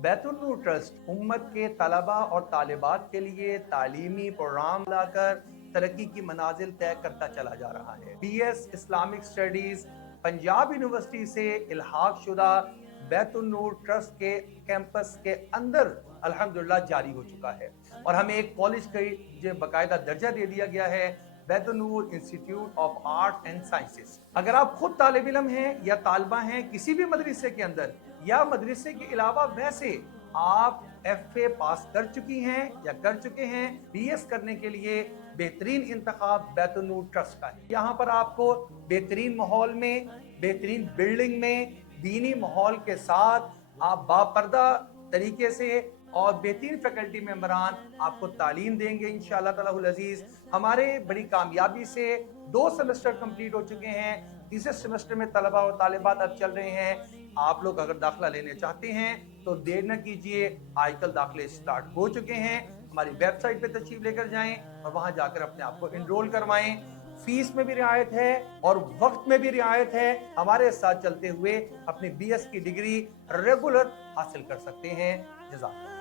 बैतुल नूर trust उम्मत के तलबा और तालिबात के लिए तालीमी प्रोग्राम लाकर तरक्की की मनाजिल तय करता चला जा रहा है। BS Islamic studies Punjab university से इल्हाक शुदा बैतुल नूर ट्रस्ट के कैंपस के अंदर अल्हम्दुलिल्लाह जारी हो चुका है और हमें एक कॉलेज का बाकायदा दर्जा दे दिया गया है, Baitul Noor institute of art and sciences. अगर आप खुद तालिब इल्म हैं या तालिबा हैं किसी भी मदरसे के अंदर या मदरसे के अलावा वैसे आप FA पास कर चुकी हैं या कर चुके हैं, BS करने के लिए बेहतरीन इंतखाब बैतुल नूर ट्रस्ट का है। यहाँ पर आपको बेहतरीन माहौल में, बेहतरीन बिल्डिंग में, दीनी माहौल के साथ आप बापर्दा तरीके से और बेहतरीन फैकल्टी मेंबरान आपको तालीम देंगे इंशाअल्लाह ताला अजीज। हमारे बड़ी कामयाबी से 2 सेमेस्टर कंप्लीट हो चुके हैं, तीसरे सेमेस्टर में तलबा और तालिबात अब चल रहे हैं। आप लोग अगर दाखिला लेने चाहते हैं तो देर न कीजिए, आजकल दाखिले स्टार्ट हो चुके हैं। हमारी वेबसाइट पे तशरीफ लेकर जाएं और वहां जाकर अपने आप को एनरोल करवाएं। फीस में भी रियायत है और वक्त में भी रियायत है। हमारे साथ चलते हुए अपनी BS की डिग्री रेगुलर हासिल कर सकते हैं। जज़ाकल्लाह।